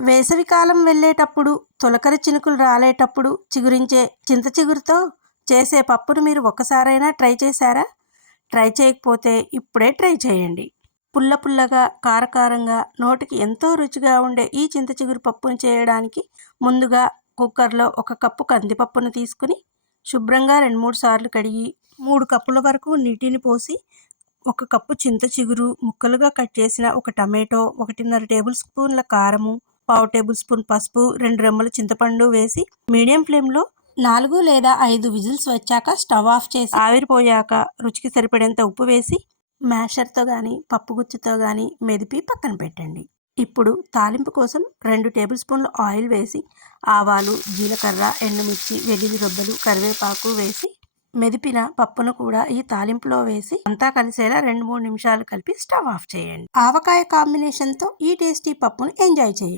వేసవికాలం వెళ్ళేటప్పుడు తొలకరి చినుకులు రాలేటప్పుడు చిగురించే చింత చిగురుతో చేసే పప్పును మీరు ఒక్కసారైనా ట్రై చేశారా? ట్రై చేయకపోతే ఇప్పుడే ట్రై చేయండి. పుల్ల పుల్లగా కారకారంగా నోటికి ఎంతో రుచిగా ఉండే ఈ చింత చిగురు పప్పును చేయడానికి ముందుగా కుక్కర్లో ఒక కప్పు కందిపప్పును తీసుకుని శుభ్రంగా రెండు మూడు సార్లు కడిగి మూడు కప్పుల వరకు నీటిని పోసి ఒక కప్పు చింత చిగురు ముక్కలుగా కట్ చేసిన ఒక టమాటో ఒకటిన్నర టేబుల్ స్పూన్ల కారము పావు టేబుల్ స్పూన్ పసుపు రెండు రెమ్మలు చింతపండు వేసి మీడియం ఫ్లేమ్లో నాలుగు లేదా ఐదు విజిల్స్ వచ్చాక స్టవ్ ఆఫ్ చేసి ఆవిరిపోయాక రుచికి సరిపడేంత ఉప్పు వేసి మ్యాషర్తో కానీ పప్పుగుచ్చుతో కానీ మెదిపి పక్కన పెట్టండి. ఇప్పుడు తాలింపు కోసం రెండు టేబుల్ స్పూన్లు ఆయిల్ వేసి ఆవాలు జీలకర్ర ఎండుమిర్చి వెల్లుల్లి రొబ్బలు కరివేపాకు వేసి మెదిపిన పప్పును కూడా ఈ తాలింపులో వేసి అంతా కలిసేలా రెండు మూడు నిమిషాలు కలిపి స్టవ్ ఆఫ్ చేయండి. ఆవకాయ కాంబినేషన్తో ఈ టేస్టీ పప్పును ఎంజాయ్ చేయండి.